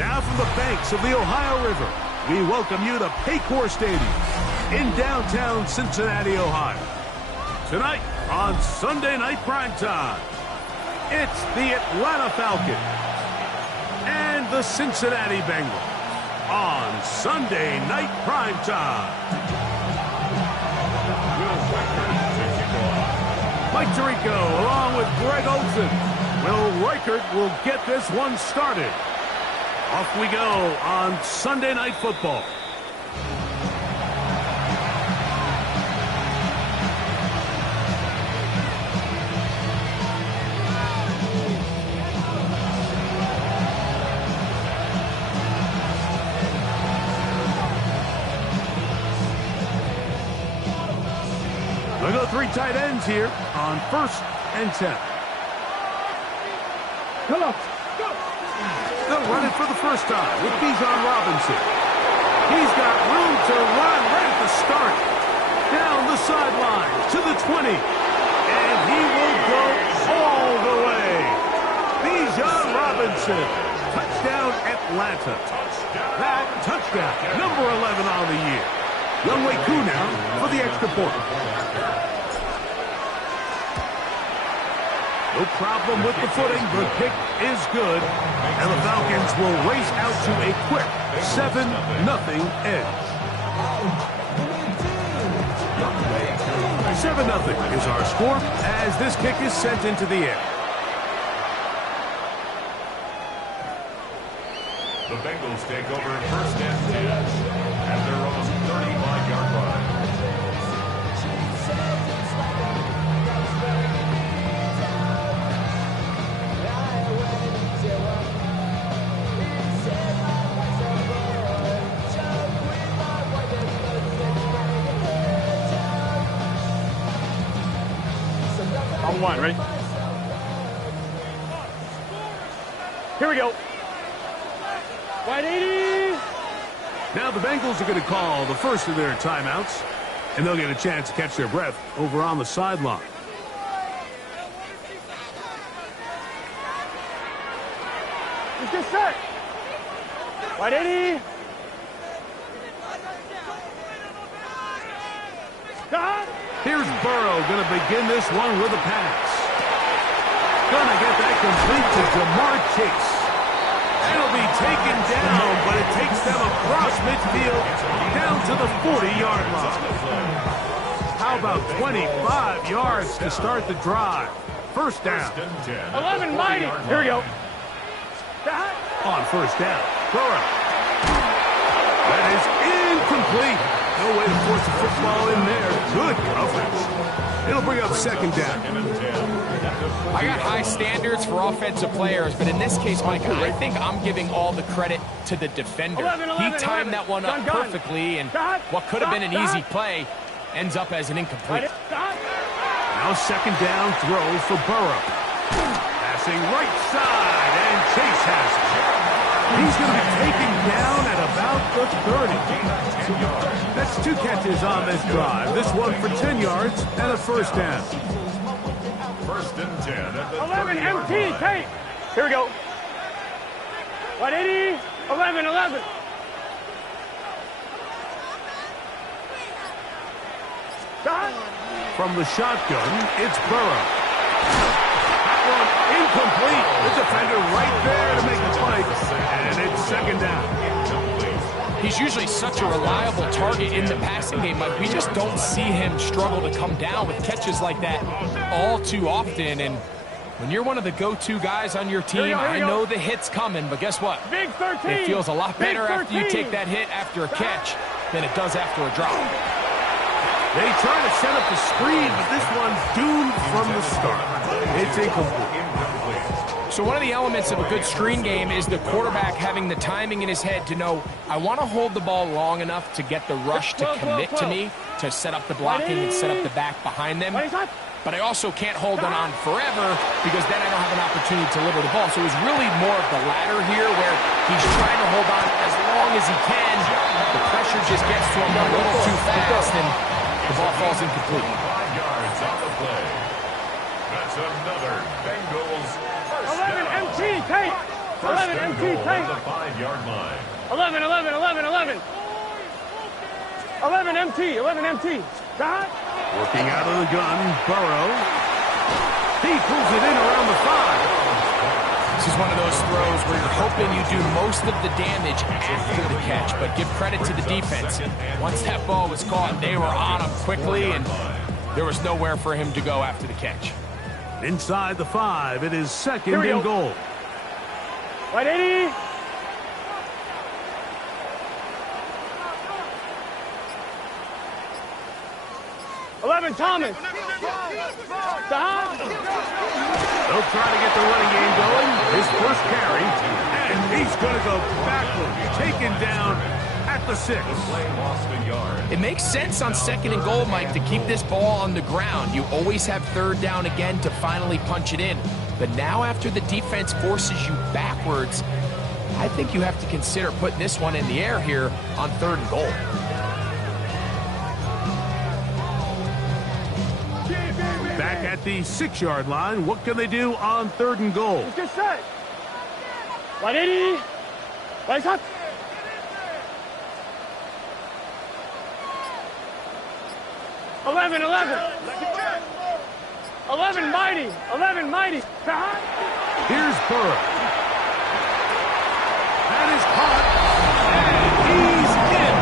Now from the banks of the Ohio River, we welcome you to Paycor Stadium in downtown Cincinnati, Ohio. Tonight on Sunday Night Primetime, it's the Atlanta Falcons and the Cincinnati Bengals on Sunday Night Primetime. Mike Tirico along with Greg Olsen. Will Reichert will get this one started. Off we go on Sunday Night Football. We'll go three tight ends here on 1st and 10. Hello. They'll run it for the first time with Bijan Robinson. He's got room to run right at the start. Down the sideline to the 20. And he will go all the way. Bijan Robinson. Touchdown Atlanta. That touchdown. Number 11 on the year. Younghoe Koo now for the extra point. No problem with the footing. The kick is good. And the Falcons will race out to a quick 7-0 edge. 7-0 is our score as this kick is sent into the air. The Bengals take over 1st and 10 at their own 35-yard line. On one, ready? Here we go. Wide 80. Now the Bengals are going to call the first of their timeouts, and they'll get a chance to catch their breath over on the sideline. Let's get set. Wide 80. Stop. Here's Burrow going to begin this one with a pass. Going to get that complete to Jamar Chase. It'll be taken down, but it takes them across midfield down to the 40-yard line. How about 25 yards to start the drive? First down. 11 mighty. Here we go. Stop. On first down, Burrow. That is incomplete. No way to force a football in there. Good coverage. It'll bring up second down. I got high standards for offensive players, but in this case, Mike, I think I'm giving all the credit to the defender. He timed that one up perfectly, and what could have been an easy play ends up as an incomplete. Now second down throw for Burrow. Passing right side, and Chase has it. He's going to be taken down at about the 30. That's 2 catches on this drive. This one for 10 yards and a first down. 1st and 10 at the 11 MT tape. Here we go. 180. 11. Stop. From the shotgun, it's Burrow. That one incomplete. The defender right there to make the play. And it's second down. He's usually such a reliable target in the passing game. Like, we just don't see him struggle to come down with catches like that all too often. And when you're one of the go-to guys on your team, I know the hit's coming, but guess what? Big 13. It feels a lot better after you take that hit after a catch than it does after a drop. They try to set up the screen, but this one's doomed from the start. It's incomplete. So one of the elements of a good screen game is the quarterback having the timing in his head to know, I want to hold the ball long enough to get the rush to commit to me, to set up the blocking and set up the back behind them. But I also can't hold it on forever because then I don't have an opportunity to deliver the ball. So it was really more of the latter here where he's trying to hold on as long as he can. The pressure just gets to him a little too fast and the ball falls incomplete. 5 yards on the play. That's another Bengals first down. 11 MT tape. First 11, and MT, goal tight. at the 5-yard line. 11, 11, 11, 11. 11 MT, 11 MT. Got it? Working out of the gun, Burrow. He pulls it in around the 5. This is one of those throws where you're hoping you do most of the damage after the catch, but give credit to the defense. Once that ball was caught, they were on him quickly, and there was nowhere for him to go after the catch. Inside the 5, it is second Here we and go. goal. Right, 80. Thomas. They'll try to get the running game going. His first carry, and he's going to go backwards, taken down at the 6. It makes sense on second and goal, Mike, to keep this ball on the ground. You always have third down again to finally punch it in. But now after the defense forces you backwards, I think you have to consider putting this one in the air here on third and goal. Back at the 6-yard line, what can they do on third and goal? It's just set. 180. Right shot. Eleven mighty. 11 mighty. Here's Burrow. That is caught, and he's in.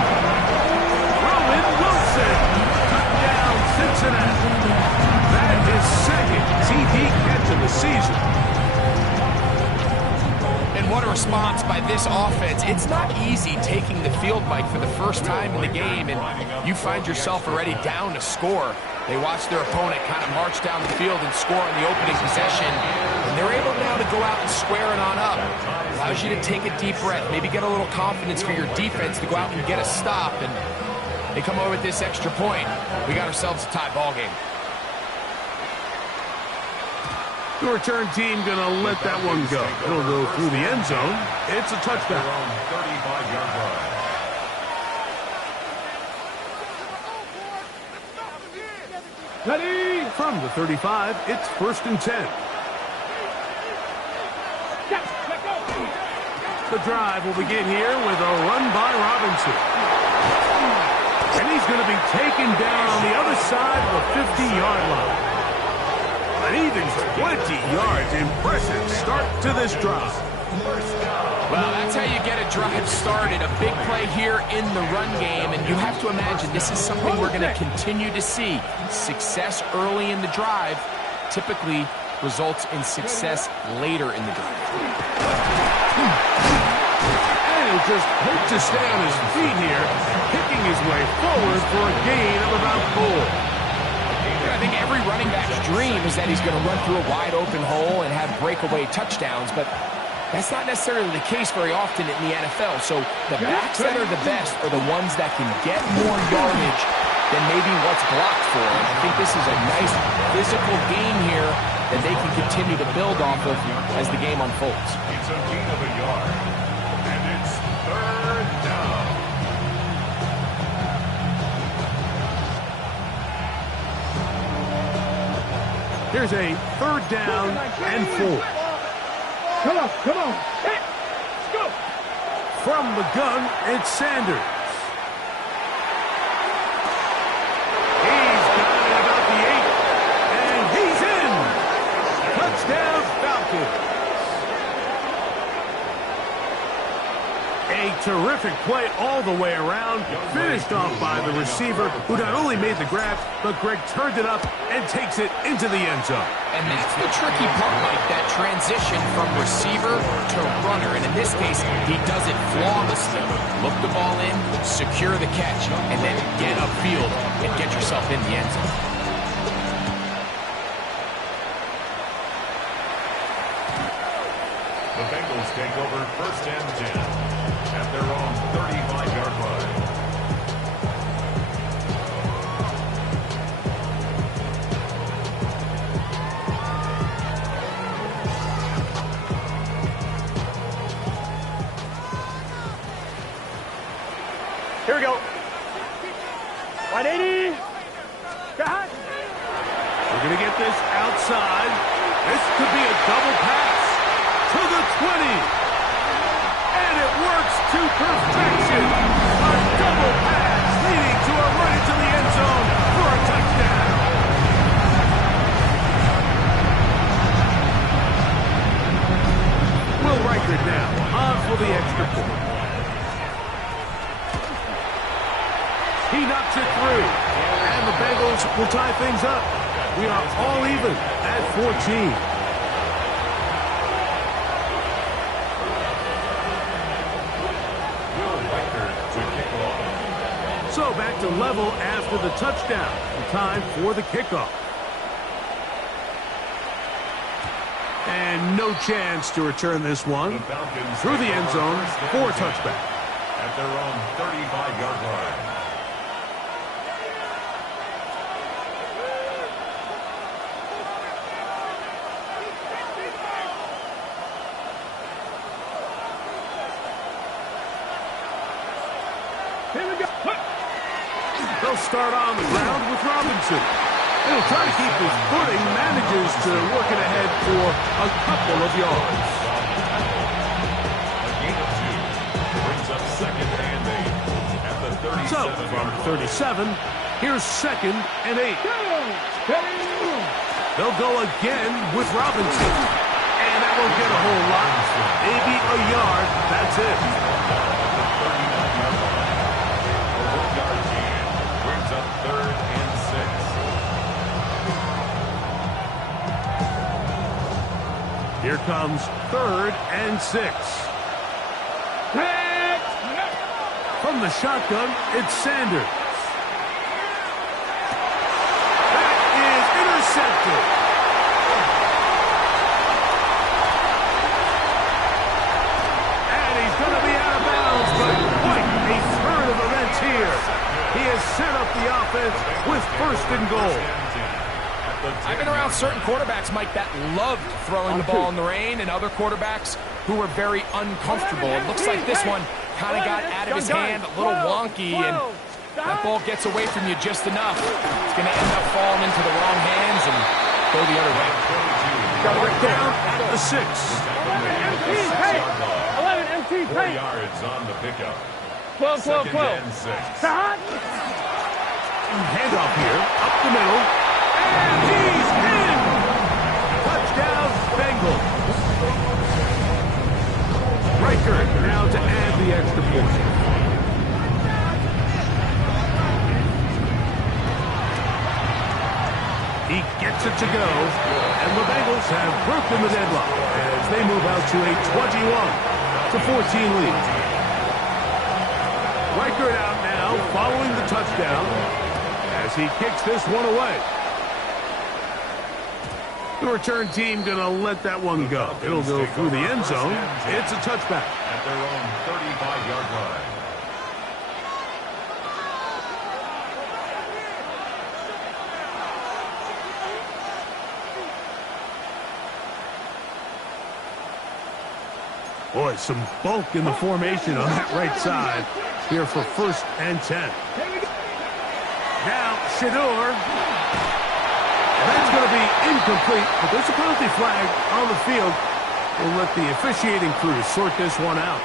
Rowan Wilson, touchdown Cincinnati. That is second TD catch of the season. And what a response by this offense. It's not easy taking the field, Mike, for the first time in the game, and you find yourself already down to score. They watch their opponent kind of march down the field and score on the opening possession, and they're able now to go out and square it on up. Allows you to take a deep breath, maybe get a little confidence for your defense to go out and get a stop, and they come over with this extra point. We got ourselves a tie ball game. The return team going to let that one go. It'll go through the end zone. It's a touchdown. 35-yard line. From the 35, it's first and 10. The drive will begin here with a run by Robinson. And he's going to be taken down on the other side of the 50-yard line. An even 20 yards. Impressive start to this drive. Well, that's how you get a drive started. A big play here in the run game, and you have to imagine this is something we're going to continue to see. Success early in the drive typically results in success later in the drive. And he just hoped to stay on his feet here, picking his way forward for a gain of about 4. I think every running back's dream is that he's going to run through a wide open hole and have breakaway touchdowns, but that's not necessarily the case very often in the NFL. So the backs that are the best are the ones that can get more yardage than maybe what's blocked for. And I think this is a nice physical game here that they can continue to build off of as the game unfolds. It's a gain of a yard, and it's third down. Here's a third down and 4. Come on. Hey, let's go. From the gun, it's Sanders. He's got it about the 8, and he's in. Touchdown, Falcons. A terrific play all the way around, finished off by the receiver, who not only made the grab, but Greg turned it up and takes it into the end zone. And that's the tricky part, Mike, that transition from receiver to runner. And in this case, he does it flawlessly. Look the ball in, secure the catch, and then get upfield and get yourself in the end zone. The Bengals take over first and 10 at their own 35-yard line. Here we go. 180. Got. We're going to get this outside. This could be a double pass to the 20. touchdown. On for the extra point. He knocks it through. And the Bengals will tie things up. We are all even at 14. So back to level after the touchdown. Time for the kickoff. And no chance to return this one. Through the end zone for a touchback. At their own 35-yard line. They'll start on the ground with Robinson. He'll try to keep his footing, manages to work it ahead for a couple of yards. A gain of 2 brings up second and 8 at the 37. So, from 37, here's second and 8. They'll go again with Robinson. And that won't get a whole lot. Maybe a yard, that's it. Third and 6. Here comes 3rd and 6. From the shotgun, it's Sanders. That is intercepted. And he's going to be out of bounds, but quite a turn of events here. He has set up the offense with 1st and goal. I've been around certain quarterbacks, Mike, that loved throwing the ball in the rain, and other quarterbacks who were very uncomfortable. It looks like this one kind of got out of his hand, a little wonky, and that ball gets away from you just enough. It's going to end up falling into the wrong hands and go the other way. Down at the 6. 11 MT 4 yards on the pickup. 12, 12, 12. Handoff here, up the middle, and he's in! Touchdown, Bengals. Riker now to add the extra point. He gets it to go, and the Bengals have broken the deadlock as they move out to a 21-14 lead. Riker out now, following the touchdown, as he kicks this one away. The return team going to let that one go. It'll go through the end zone. It's a touchback. At their own 35-yard line. Boy, some bulk in the formation on that right side here for 1st and 10. Now, Shador. That's going to be incomplete, but there's a penalty flag on the field. We'll let the officiating crew sort this one out.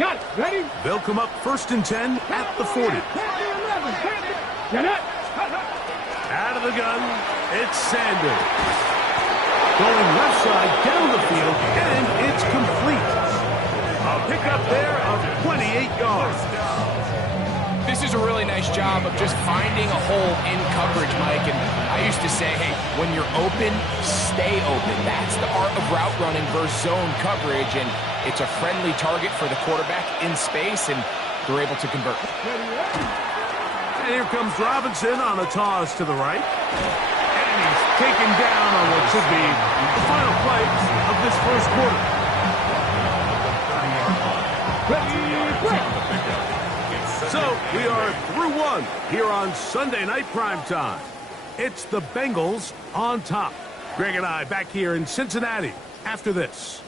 Got it. Ready? They'll come up 1st and 10 at the 40. Out of the gun, it's Sanders. Going left side down the field, and it's complete. A pickup there of 28 yards. This is a really nice job of just finding a hole in coverage, Mike. And I used to say, hey, when you're open, stay open. That's the art of route running versus zone coverage. And it's a friendly target for the quarterback in space, and they're able to convert. And here comes Robinson on a toss to the right. And he's taken down on what should be the final play of this first quarter. So we are through one here on Sunday Night Primetime. It's the Bengals on top. Greg and I back here in Cincinnati after this.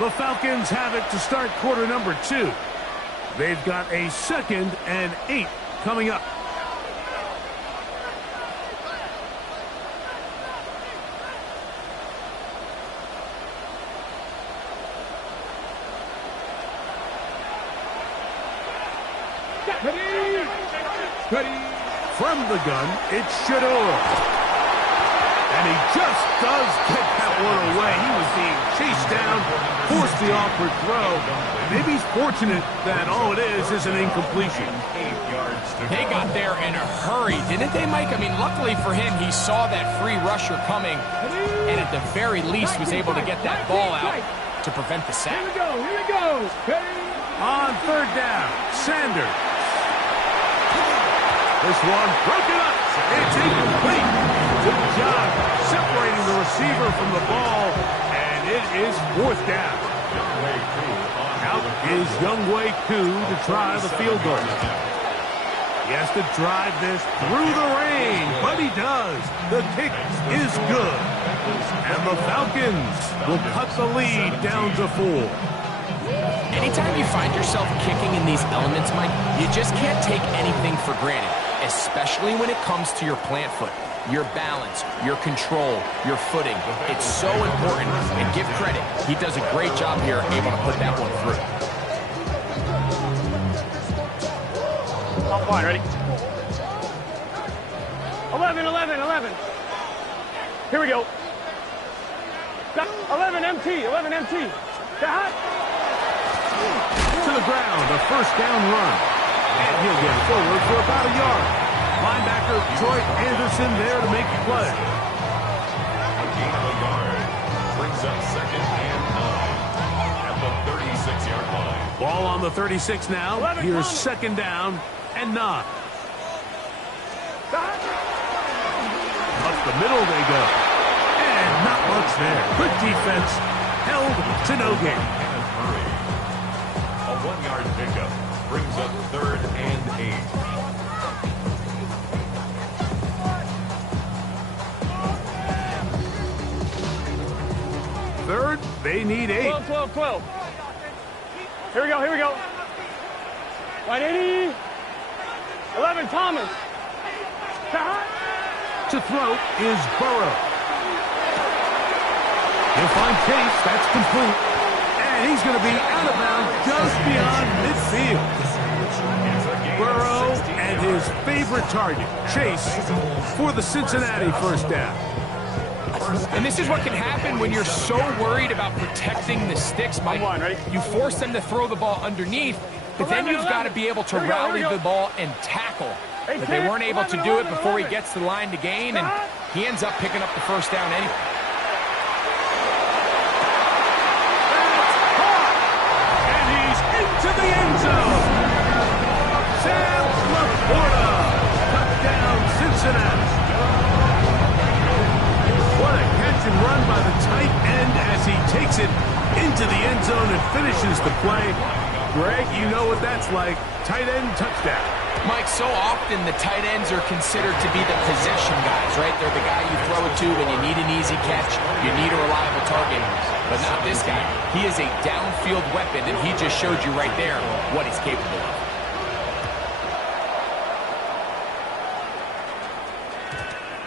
The Falcons have it to start quarter number 2. They've got a 2nd and 8 coming up. From the gun, it's Shador. And he just does get that one away. He was being chased down, forced the awkward throw. Maybe he's fortunate that all it is an incompletion. They got there in a hurry, didn't they, Mike? I mean, luckily for him, he saw that free rusher coming, and at the very least was able to get that ball out to prevent the sack. Here we go. On third down, Sanders. This one broken up. It's incomplete. Good job separating the receiver from the ball, and it is fourth down. Out is Younghoe Koo to try the field goal. He has to drive this through the rain, but he does. The kick is good. And the Falcons will cut the lead down to 4. Anytime you find yourself kicking in these elements, Mike, you just can't take anything for granted, especially when it comes to your plant foot, your balance, your control, your footing. It's so important, and give credit. He does a great job here, able to put that one through. Top line, ready? 11. Here we go. 11 MT. To the ground, a first down run. And he'll get forward for about a yard. Linebacker Troy Anderson there to make the play. A gain of a yard. Brings up second and 9 at the 36-yard line. Ball on the 36 now. Here's second down and 9. Up the middle they go. And not much there. Good defense. Held to no gain. A 1-yard pickup brings up third and 8. Third, they need 8. 12. Here we go. 180. 11 Thomas. To throw is Burrow. He'll find Chase. That's complete. And he's going to be out of bounds just beyond midfield. Burrow and his favorite target, Chase, for the Cincinnati first down. And this is what can happen when you're so worried about protecting the sticks, Mike. You force them to throw the ball underneath, but then you've got to be able to rally the ball and tackle. But they weren't able to do it before he gets to the line to gain, and he ends up picking up the first down anyway. And he's into the end zone. Sam Laporta, touchdown Cincinnati. What a catch and run by the tight end as he takes it into the end zone and finishes the play. Greg, you know what that's like. Tight end touchdown. Mike, so often the tight ends are considered to be the possession guys, right? They're the guy you throw it to when you need an easy catch, you need a reliable target. But not this guy. He is a downfield weapon, and he just showed you right there what he's capable of.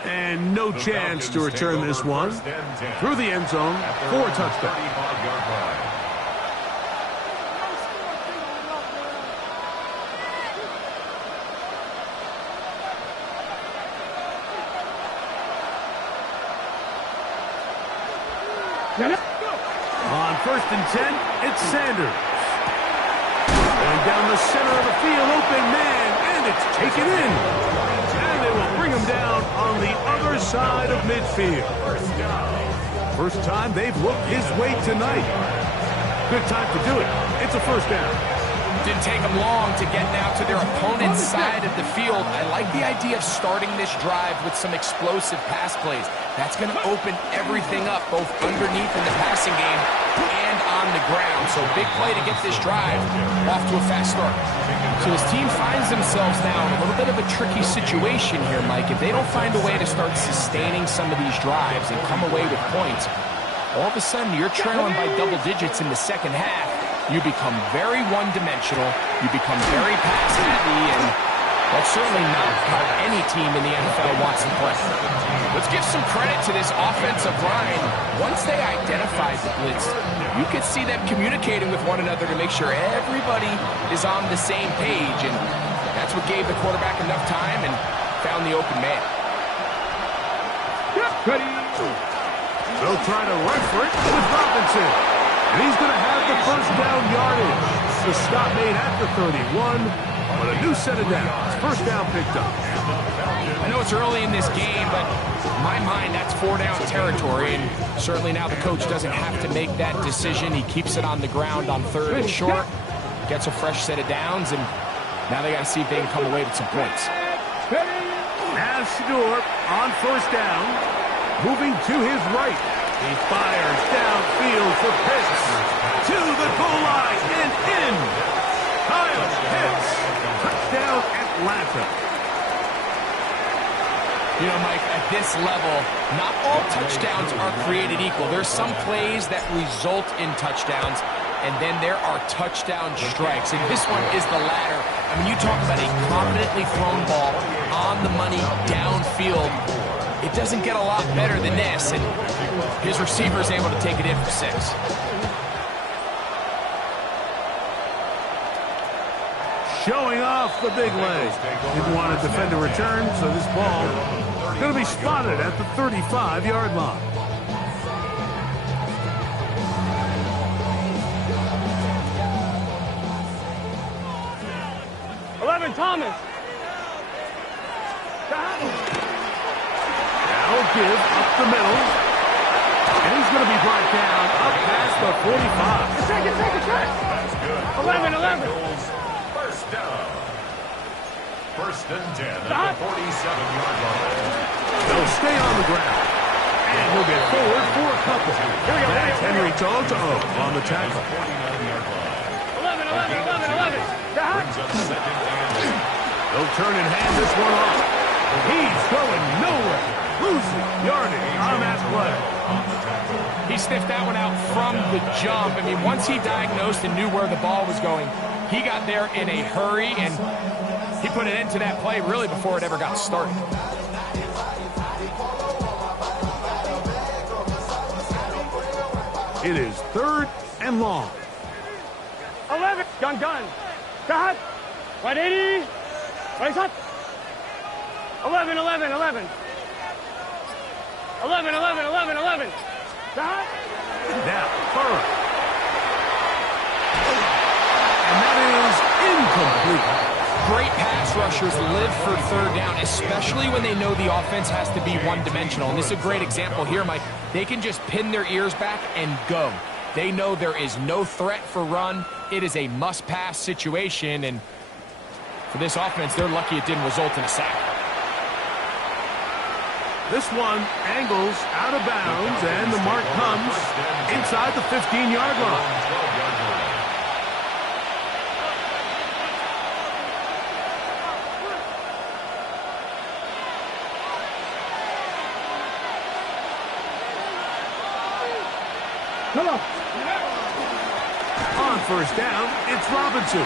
And no chance to return this one. Through the end zone for a touchdown. On first and 10, it's Sanders. Going down the center of the field, open man, and it's taken in. And they will bring him down on the other side of midfield. First time they've looked his way tonight. Good time to do it. It's a first down. Didn't take them long to get now to their opponent's side of the field. I like the idea of starting this drive with some explosive pass plays. That's going to open everything up, both underneath in the passing game and on the ground. So big play to get this drive off to a fast start. So his team finds themselves now in a little bit of a tricky situation here, Mike. If they don't find a way to start sustaining some of these drives and come away with points, all of a sudden you're trailing by double digits in the second half. You become very one-dimensional, you become very pass-heavy, and that's certainly not how any team in the NFL wants to play. Let's give some credit to this offensive line. Once they identified the blitz, you could see them communicating with one another to make sure everybody is on the same page, and That's what gave the quarterback enough time and found the open man. Ready. They'll try to run for it with Robinson. And he's going to have the first down yardage. The stop made at the 31, but a new set of downs. First down picked up. I know it's early in this game, but in my mind, that's 4-down territory. And certainly now the coach doesn't have to make that decision. He keeps it on the ground on 3rd and short, gets a fresh set of downs, and now they got to see if they can come away with some points. Now Shador on first down, moving to his right. He fires downfield for Pitts to the goal line and in. Kyle Pitts, touchdown Atlanta. You know, Mike, at this level, not all touchdowns are created equal. There's some plays that result in touchdowns, and then there are touchdown strikes. And this one is the latter. I mean, you talk about a confidently thrown ball on the money downfield. It doesn't get a lot better than this, and his receiver is able to take it in for 6. Showing off the big leg. Didn't want to defend a return, so this ball going to be spotted at the 35-yard line. Thomas. Now give up the middle. And he's going to be brought down up past the 45. Check. 11. First down. First and 10 at the 47-yard line. They'll stay on the ground. And he'll get forward for a couple. That's Henry Toto on the tackle. 49-yard line. 11. Brings up second and 8. They'll turn and hand this one off. He's going nowhere. Losing yardage on that play. He sniffed that one out from the jump. I mean, once he diagnosed and knew where the ball was going, he got there in a hurry, and he put an end to that play really before it ever got started. It is 3rd and long. 11. Gun. Got. 180. Right up. 11. 11. Got. Now, Burrow. And that is incomplete. Great pass rushers live for 3rd down, especially when they know the offense has to be one-dimensional. And this is a great example here, Mike. They can just pin their ears back and go. They know there is no threat for run. It is a must-pass situation, and for this offense, they're lucky it didn't result in a sack. This one angles out of bounds, and the mark comes inside the 15-yard line. Come on. On first down, it's Robinson.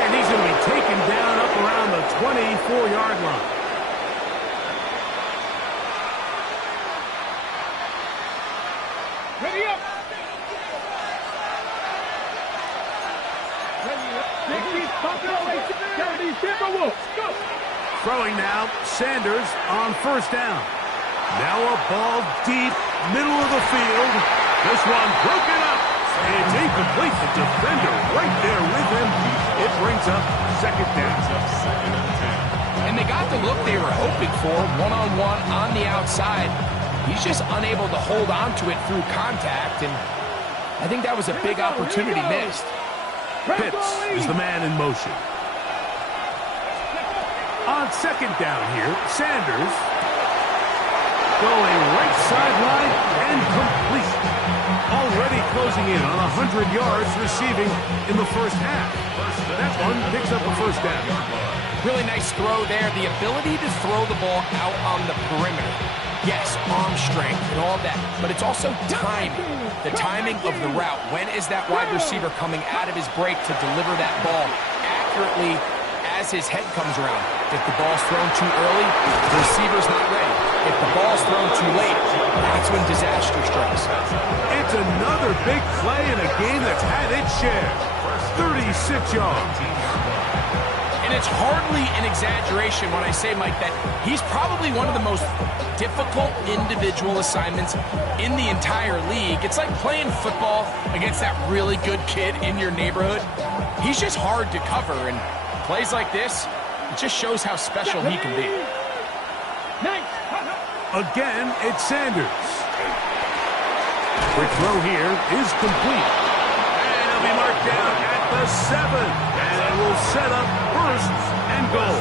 And he's going to be taken down up around the 24-yard line. Ready up. Throwing now, Sanders on first down. Now a ball deep, middle of the field. This one broken up. It's incomplete. The defender right there with him. It brings up second down. And they got the look they were hoping for, one-on-one on the outside. He's just unable to hold on to it through contact, and I think that was a big opportunity missed. Pitts is the man in motion. On second down here, Sanders going right sideline and complete. Already closing in on 100 yards receiving in the first half. That one picks up a first down. Really nice throw there. The ability to throw the ball out on the perimeter. Yes, arm strength and all that, but it's also timing. The timing of the route. When is that wide receiver coming out of his break to deliver that ball accurately as his head comes around? If the ball's thrown too early, the receiver's not ready. If the ball's thrown too late, that's when disaster strikes. It's another big play in a game that's had its share. 36 yards. And it's hardly an exaggeration when I say, Mike, that he's probably one of the most difficult individual assignments in the entire league. It's like playing football against that really good kid in your neighborhood. He's just hard to cover, and plays like this, it just shows how special he can be. Again, it's Sanders. Quick throw here is complete. And he'll be marked down at the 7. And it will set up first and goal.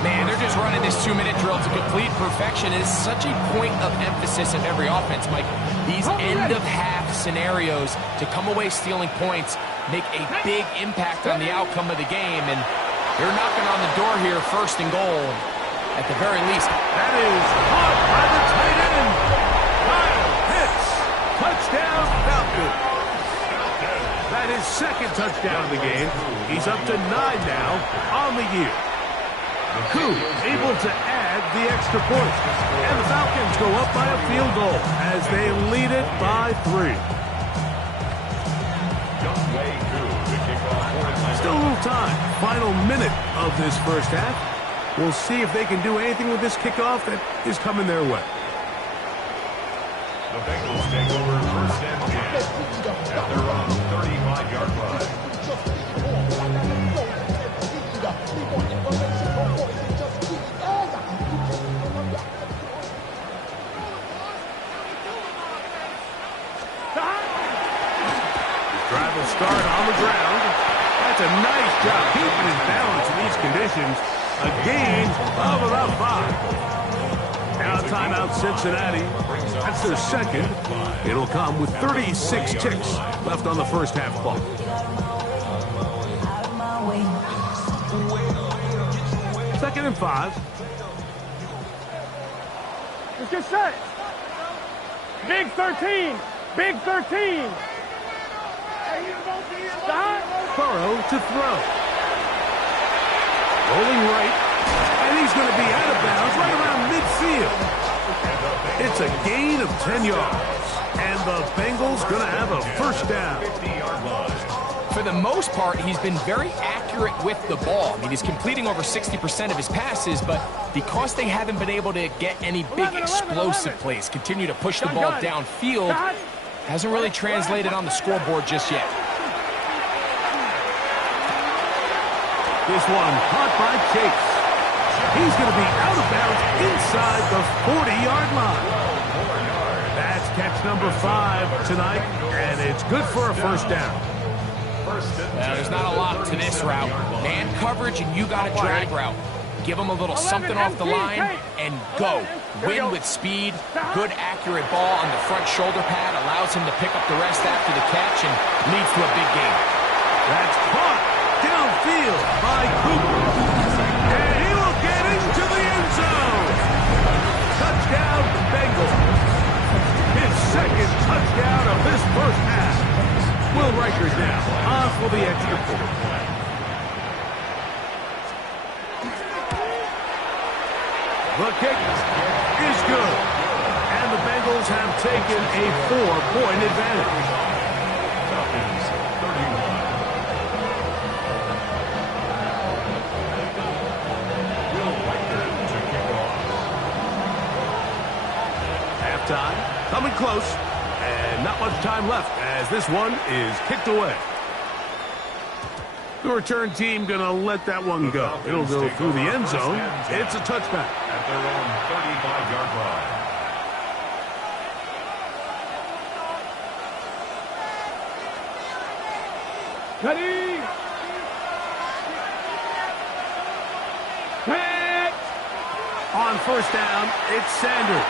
Man, they're just running this 2-minute drill to complete perfection. It is such a point of emphasis of every offense, Mike. These end-of-half scenarios to come away stealing points make a big impact on the outcome of the game. And they're knocking on the door here, first and goal, at the very least. That is caught by the tight end. Kyle Pitts. Touchdown, Falcons. That is second touchdown of the game. He's up to 9 now on the year. Koo able to add the extra point. And the Falcons go up by a field goal as they lead it by 3. Still a little time. Final minute of this first half. We'll see if they can do anything with this kickoff that is coming their way. The Bengals take over first and 10 at their own 35-yard line. Drive will start on the ground. That's a nice job keeping his balance in these conditions. A gain of about 5. Now timeout Cincinnati. That's their second. It'll come with 36 ticks left on the first half clock. Second and 5. Let's get set. Big 13. Big 13. Burrow to throw. Rolling right. And he's going to be out of bounds right around midfield. It's a gain of 10 yards. And the Bengals going to have a first down. For the most part, he's been very accurate with the ball. I mean, he's completing over 60% of his passes, but because they haven't been able to get any big explosive plays, continue to push the ball downfield, hasn't really translated on the scoreboard just yet. This one caught by Chase. He's going to be out of bounds inside the 40-yard line. That's catch number 5 tonight, and it's good for a first down. There's not a lot to this route. Man coverage, and you got a drag route. Give them a little something off the line and go. Win with speed. Good, accurate ball on the front shoulder pad. Allows him to pick up the rest after the catch and leads to a big gain. That's caught downfield by Cooper. And he will get into the end zone. Touchdown, Bengals. His second touchdown of this first half. Will Rikers now on for the extra point. The kick is good. And the Bengals have taken a 4-point advantage. Falcons 31. Will Riker to kick off. Halftime coming close. And not much time left as this one is kicked away. The return team going to let that one go. It'll go through the end zone. It's a touchback. At their own 35-yard line. Ready. Catch. On first down, it's Sanders.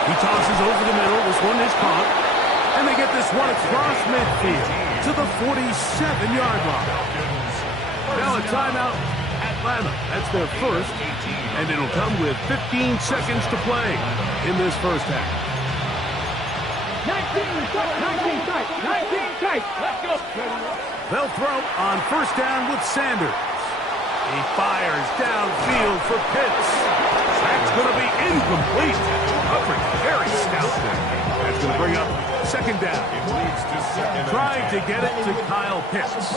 He tosses over the middle. This one is caught. And they get this one across midfield to the 47-yard line. Now a timeout, Atlanta. That's their first. And it'll come with 15 seconds to play in this first half. 19 tight. Let's go. They'll throw on first down with Sanders. He fires downfield field for Pitts. That's going to be incomplete. Covering very stout there. That's going to bring up second down. Trying to get it to Kyle Pitts.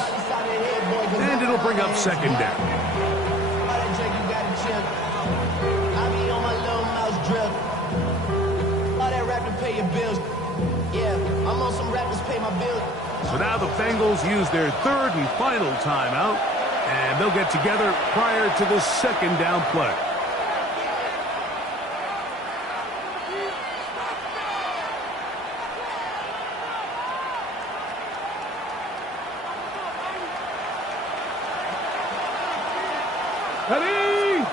And it'll bring up second down. So now the Bengals use their third and final timeout, and they'll get together prior to the second down play. Ready?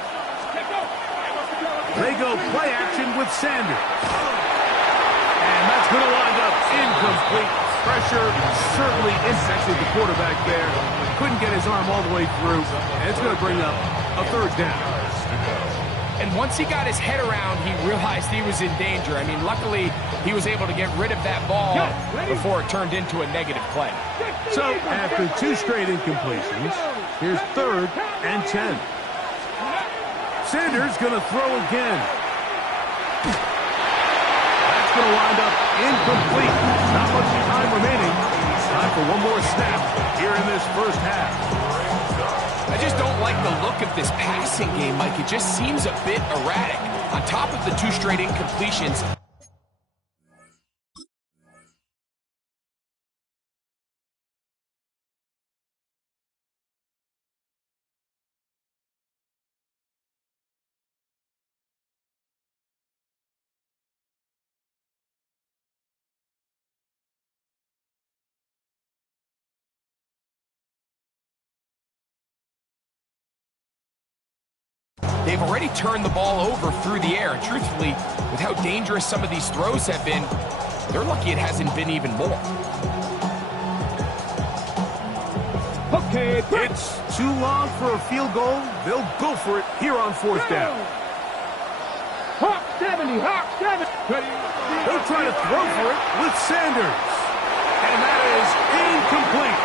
They go play action with Sanders. And that's going to wind up incomplete. Pressure certainly impacted the quarterback there. Couldn't get his arm all the way through. And it's going to bring up a third down. And once he got his head around, he realized he was in danger. I mean, luckily, he was able to get rid of that ball before it turned into a negative play. So, after two straight incompletions, here's 3rd and 10. Sanders going to throw again. That's going to wind up incomplete. Not much time remaining. Time for one more snap here in this first half. I just don't like the look of this passing game, Mike. It just seems a bit erratic. On top of the two straight incompletions, they've already turned the ball over through the air. And truthfully, with how dangerous some of these throws have been, they're lucky it hasn't been even more. Okay, it's too long for a field goal. They'll go for it here on 4th down. Hawk 70, Hawk 70. They'll try to throw for it with Sanders. And that is incomplete.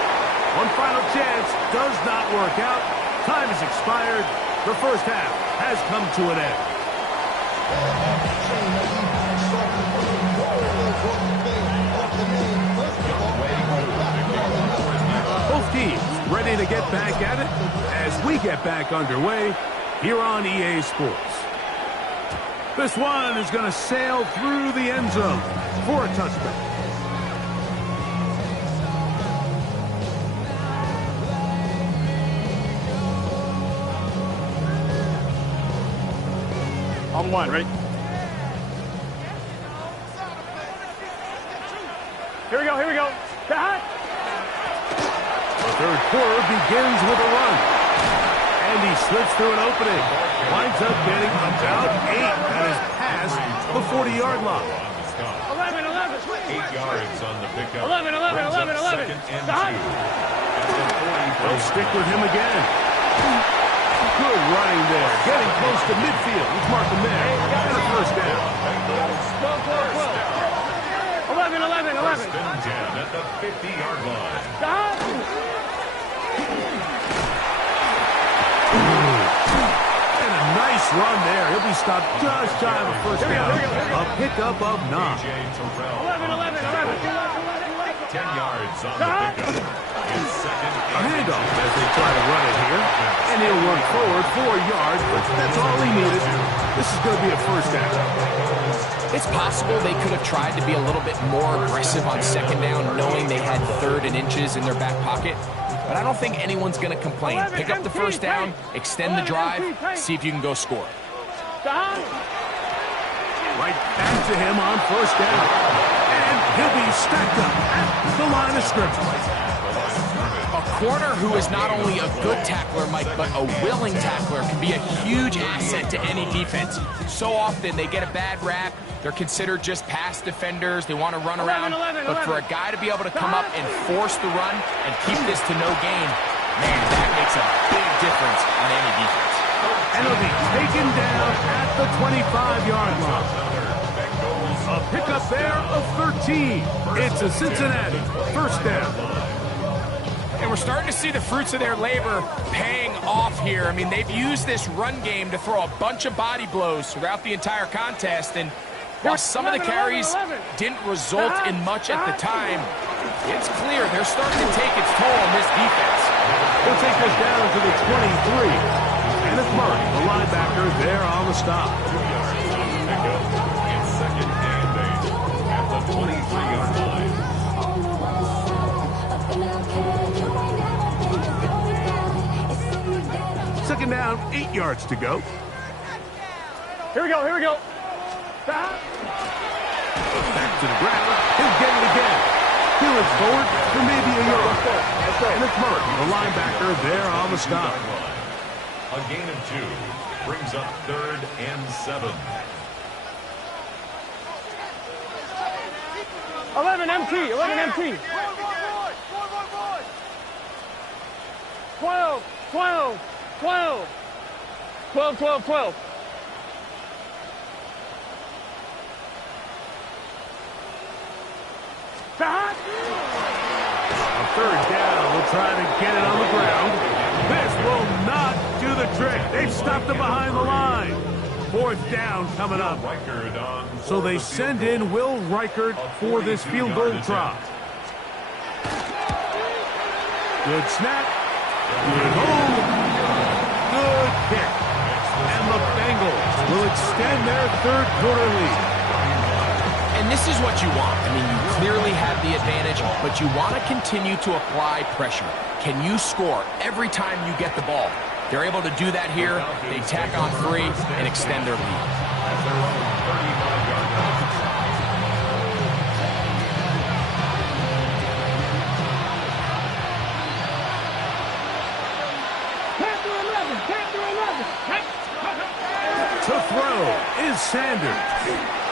One final chance does not work out. Time has expired. The first half has come to an end. Both teams ready to get back at it as we get back underway here on EA Sports. This one is going to sail through the end zone for a touchdown. On one, ready? Here we go, here we go. Cut! The third quarter begins with a run. And he slips through an opening. Winds up getting about 8. That is past the 40-yard line. 11, 11. 8 yards on the pickup. 11, 11, 11, 11. Second and 2. They'll stick with him again. Good running there. Getting close to midfield. Let's mark him there. And a first down. 11, 11, 11. First and 10 at the 50-yard line. Stop! And a nice run there. He'll be stopped just shy of a first down. A pickup of 9. 11, 11, 11. 10 yards on the pickup. A handoff as they try to run it here. And he'll run forward 4 yards, but that's all he needed. This is going to be a first down. It's possible they could have tried to be a little bit more aggressive on second down, knowing they had 3rd and inches in their back pocket. But I don't think anyone's going to complain. Pick up the first down, extend the drive, see if you can go score. Right back to him on first down. And he'll be stacked up at the line of scrimmage. A corner who is not only a good tackler, Mike, but a willing tackler can be a huge asset to any defense. So often they get a bad rap. They're considered just pass defenders. They want to run around. But for a guy to be able to come up and force the run and keep this to no gain, man, that makes a big difference on any defense. And he'll be taken down at the 25-yard line. A pickup there of 13. It's a Cincinnati first down. And we're starting to see the fruits of their labor paying off here. I mean, they've used this run game to throw a bunch of body blows throughout the entire contest. And while some of the carries didn't result in much at the time, it's clear they're starting to take its toll on this defense. They'll take this down to the 23. And it's Murray, the linebacker, there on the stop. 2 yards on the pickup. It's second and 8 at the 23-yard line. Second down, 8 yards to go. Here we go, here we go. Back to the ground. He'll get it again. He looks forward for maybe a yard. And it's Murray, the linebacker, there on the stop. A gain of 2 brings up 3rd and 7. 11 MT, 11 MT. 12, 12, 12. 12, 12, 12. A third down. We'll try to get it on the ground. This will not do the trick. They've stopped it behind the line. Fourth down coming up. So they send in Will Reichert for this field goal try. Good snap. Good hold. Good kick. And the Bengals will extend their third quarter lead. And this is what you want. I mean, you clearly have the advantage, but you want to continue to apply pressure. Can you score every time you get the ball? They're able to do that here. They tack on 3 and extend their lead. To throw is Sanders.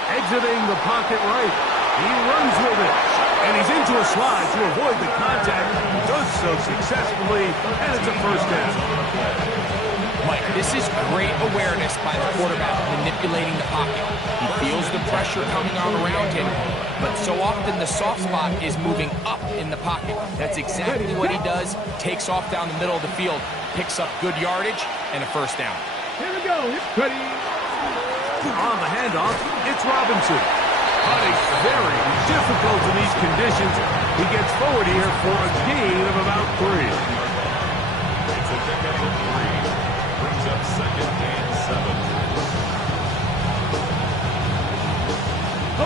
Exiting the pocket right. He runs with it. And he's into a slide to avoid the contact. Does so successfully, and it's a first down. Mike, this is great awareness by the quarterback manipulating the pocket. He feels the pressure coming on around him, but so often the soft spot is moving up in the pocket. That's exactly what he does. Takes off down the middle of the field, picks up good yardage, and a first down. Here we go. Ready. On the handoff, it's Robinson. But it's very difficult in these conditions. He gets forward here for a gain of about 3. It's a pickup of 3. Brings up second and 7.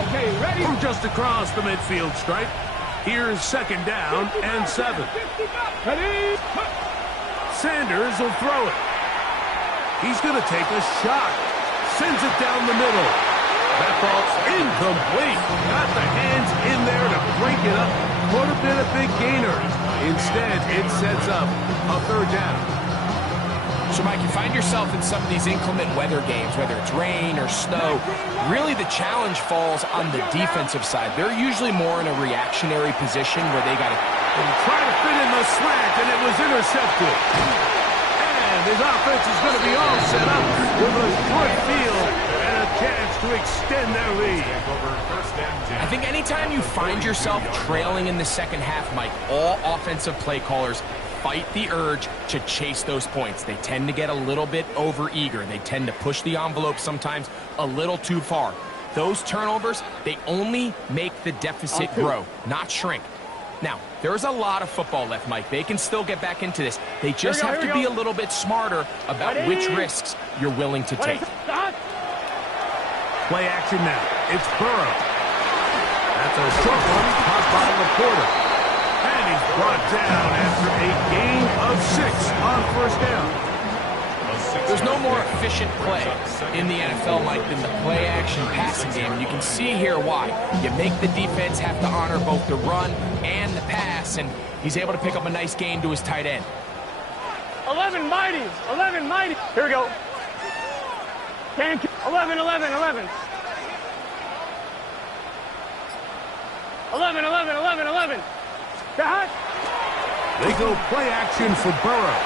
Okay, ready? From just across the midfield stripe, here's second down and 7. Ready? Sanders will throw it. He's going to take a shot. Sends it down the middle. That ball's incomplete. Got the hands in there to break it up. Would have been a big gainer. Instead, it sets up a third down. So, Mike, you find yourself in some of these inclement weather games, whether it's rain or snow. Really, the challenge falls on the defensive side. They're usually more in a reactionary position where they got to try to fit in the slant, and it was intercepted. And his offense is going to be all set up with a good field and a chance to extend their lead. I think anytime you find yourself trailing in the second half, Mike, all offensive play callers fight the urge to chase those points. They tend to get a little bit over-eager. They tend to push the envelope sometimes a little too far. Those turnovers, they only make the deficit grow, not shrink. Now, there's a lot of football left, Mike. They can still get back into this. They just have to be a little bit smarter about which risks you're willing to take. Play action now. It's Burrow. That's a short one, caught by Laporta. And he's brought down after a gain of 6 on first down. There's no more efficient play in the NFL, Mike, than the play-action passing game. And you can see here why. You make the defense have to honor both the run and the pass, and he's able to pick up a nice gain to his tight end. 11 mighty. 11 mighty. Here we go. 11, 11, 11. 11, 11, 11, 11. They go play action for Burrow.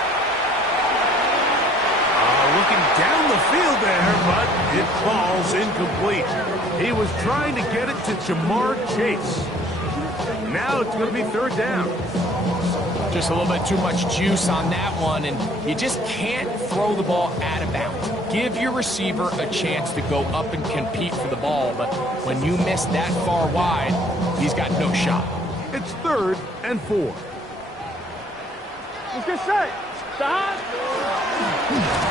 Looking down the field there, but it falls incomplete. He was trying to get it to Jamar Chase. Now it's going to be third down. Just a little bit too much juice on that one, and you just can't throw the ball out of bounds. Give your receiver a chance to go up and compete for the ball, but when you miss that far wide, he's got no shot. It's 3rd and 4. Let's get set. Stop.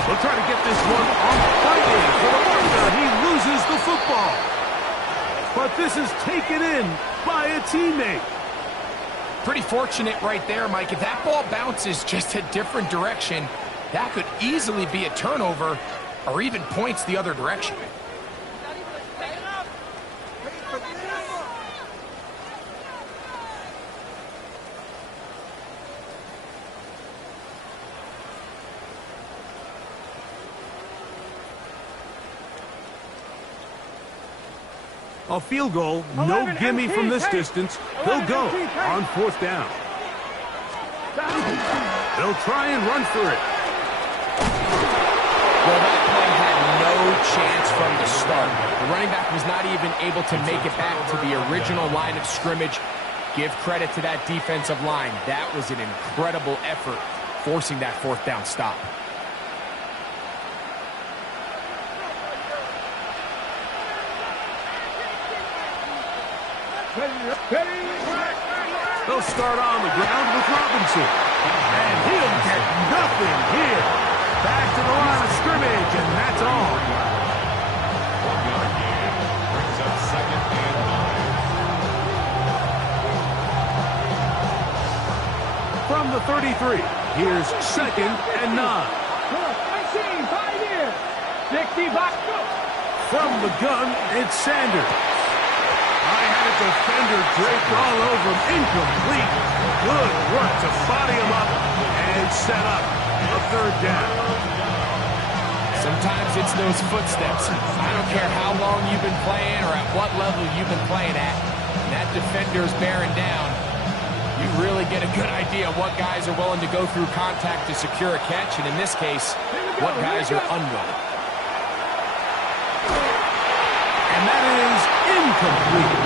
They'll try to get this one on fighting for the marker. He loses the football. But this is taken in by a teammate. Pretty fortunate right there, Mike. If that ball bounces just a different direction, that could easily be a turnover or even points the other direction. A field goal, no gimme from this distance. He'll go on 4th down. They'll try and run for it. Well, that play had no chance from the start. The running back was not even able to make it back to the original line of scrimmage. Give credit to that defensive line. That was an incredible effort, forcing that 4th down stop. They'll start on the ground with Robinson. And he'll get nothing here. Back to the line of scrimmage, and that's all. 1-yard gain brings up 2nd and 9. From the 33, here's 2nd and 9. 65. From the gun, it's Sanders. I had a defender draped all over him. Incomplete. Good work to body him up and set up a 3rd down. Sometimes it's those footsteps. I don't care how long you've been playing or at what level you've been playing at. When that defender's bearing down, you really get a good idea of what guys are willing to go through contact to secure a catch, and in this case, what guys are unwilling. And that is incomplete.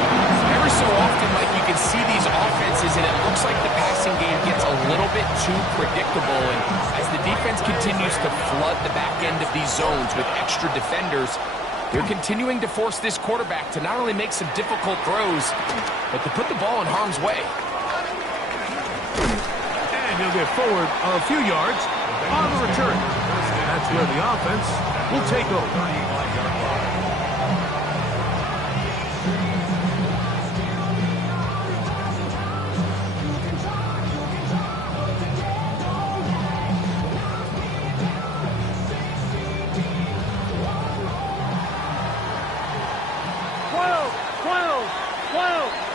Every so often, like, you can see these offenses, and it looks like the passing game gets a little bit too predictable, and as the defense continues to flood the back end of these zones with extra defenders, they're continuing to force this quarterback to not only make some difficult throws, but to put the ball in harm's way. And he'll get forward a few yards on the return. That's where the offense will take over.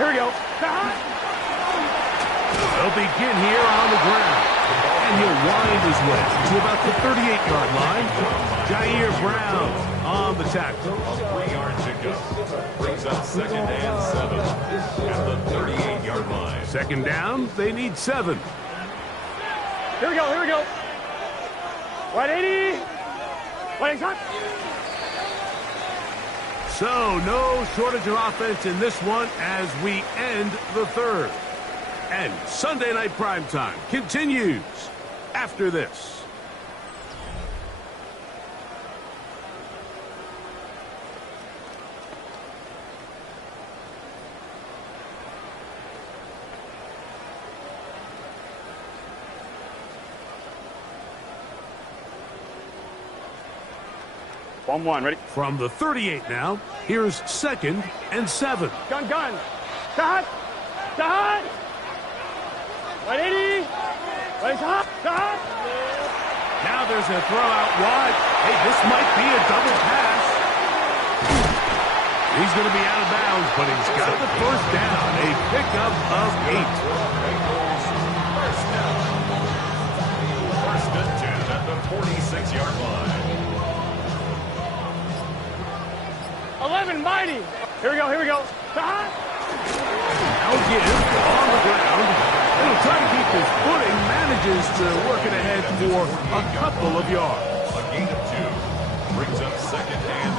Here we go. They'll begin here on the ground. And he'll wind his way to about the 38-yard line. Jair Brown on the tackle. 3 yards to go. Brings up 2nd and 7 at the 38-yard line. 2nd down, they need 7. Here we go. Right 80. Right shot. So, no shortage of offense in this one as we end the 3rd. And Sunday Night Primetime continues after this. One, ready? From the 38 now, here's 2nd and 7. Gun. Shot. Right 80. Right shot. Now there's a throw out wide. Hey, this might be a double pass. He's going to be out of bounds, but he's got the 1st down. A pickup of 8. First down. 1st and 10 at the 46-yard line. 11, mighty. Here we go. Now give on the ground. He'll try to keep his footing. Manages to work it ahead for a couple of yards. A gain of 2. Brings up 2nd and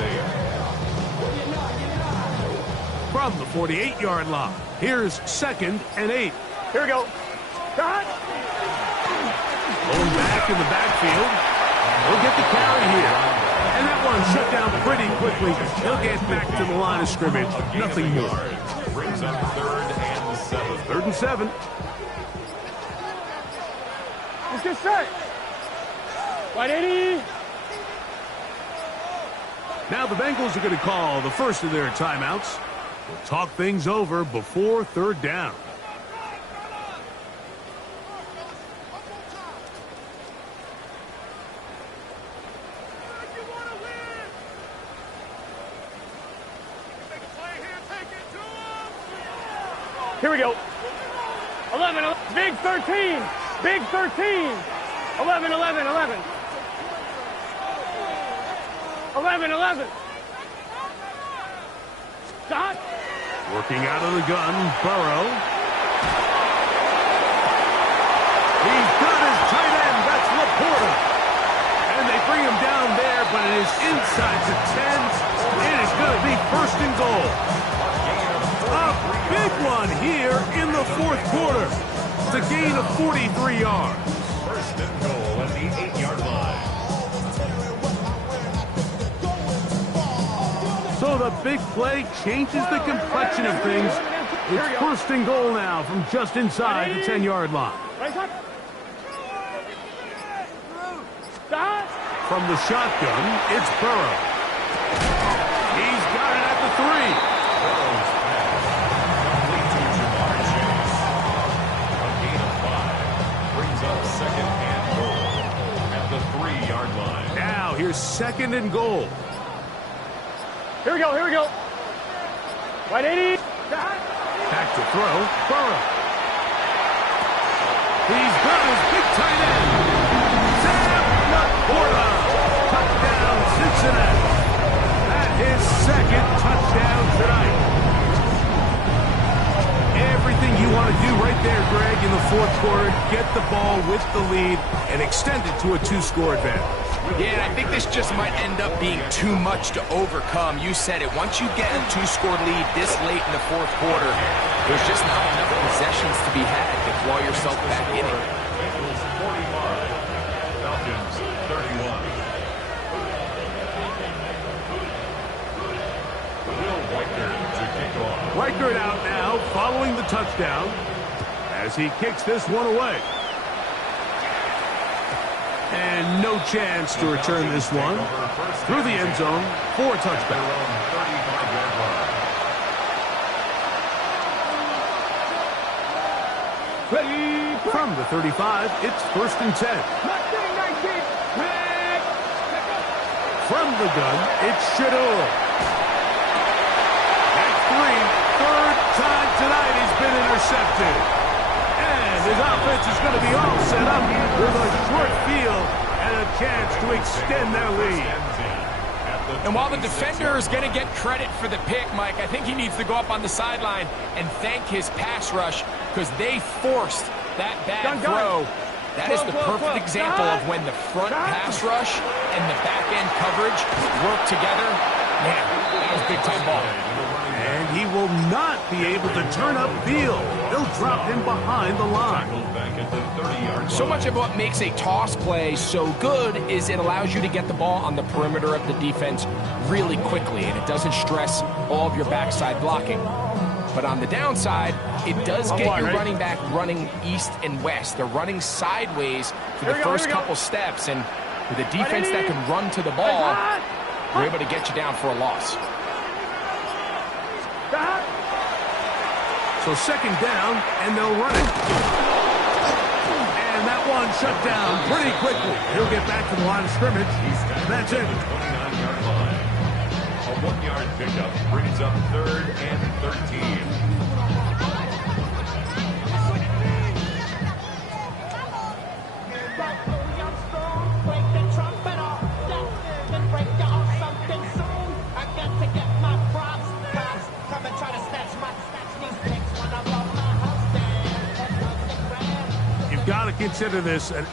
8. From the 48-yard line, here's 2nd and 8. Here we go. Going back in the backfield. He'll get the carry here. And that one shut down pretty quickly. He'll get back to the line of scrimmage. Nothing more. Brings up 3rd and 7. 3rd and 7. Let's get set. 180. Now the Bengals are going to call the first of their timeouts. We'll talk things over before 3rd down. Here we go. 11, big 13. Big 13. 11, 11, 11. 11, 11. Stop. Working out of the gun, Burrow. He's got his tight end. That's Laporta. And they bring him down there, but it is inside the 10. It is going to be 1st and goal. A big one here in the 4th quarter. It's a gain of 43 yards. 1st and goal at the 8-yard line. So the big play changes the complexion of things. It's 1st and goal now from just inside the 10-yard line. From the shotgun, it's Burrow. He's got it at the 3. Burrow's pass. Complete to Jamar Chase. A gain of 5. Brings up 2nd and goal at the 3-yard line. Now here's 2nd and goal. Here we go, here we go. 180. Back to throw, Burrow. He's got his big tight end. Sam Laporta. Touchdown, Cincinnati. That is 2nd touchdown tonight. Everything you want to do right there, Greg, in the 4th quarter, get the ball with the lead and extend it to a 2-score advantage. Yeah, I think this just might end up being too much to overcome. You said it. Once you get a 2-score lead this late in the 4th quarter, there's just not enough possessions to be had to claw yourself back in it. Bengals 45. Falcons 31. Will Weichert to kick off. Weichert out now following the touchdown as he kicks this one away. And no chance to return this one through the end zone for a touchdown. From the 35, it's 1st and 10. From the gun, it's Shador. At 3, 3rd time tonight he's been intercepted. And his offense is going to be all set up with a short field and a chance to extend their lead. And while the defender is going to get credit for the pick, Mike, I think he needs to go up on the sideline and thank his pass rush because they forced that bad throw. That is the perfect example of when the front pass rush and the back end coverage work together. Man, that was big-time ball. And he will not be able to turn upfield. They'll drop him behind the line. So much of what makes a toss play so good is it allows you to get the ball on the perimeter of the defense really quickly, and it doesn't stress all of your backside blocking. But on the downside, it does get your running back running east and west. They're running sideways for the first couple steps, and with a defense that can run to the ball, we're able to get you down for a loss. So 2nd down, and they'll run it. And that one shut down pretty quickly. He'll get back to the line of scrimmage. That's it. 29-yard line. A 1-yard pickup brings up 3rd and 13. Got to consider this an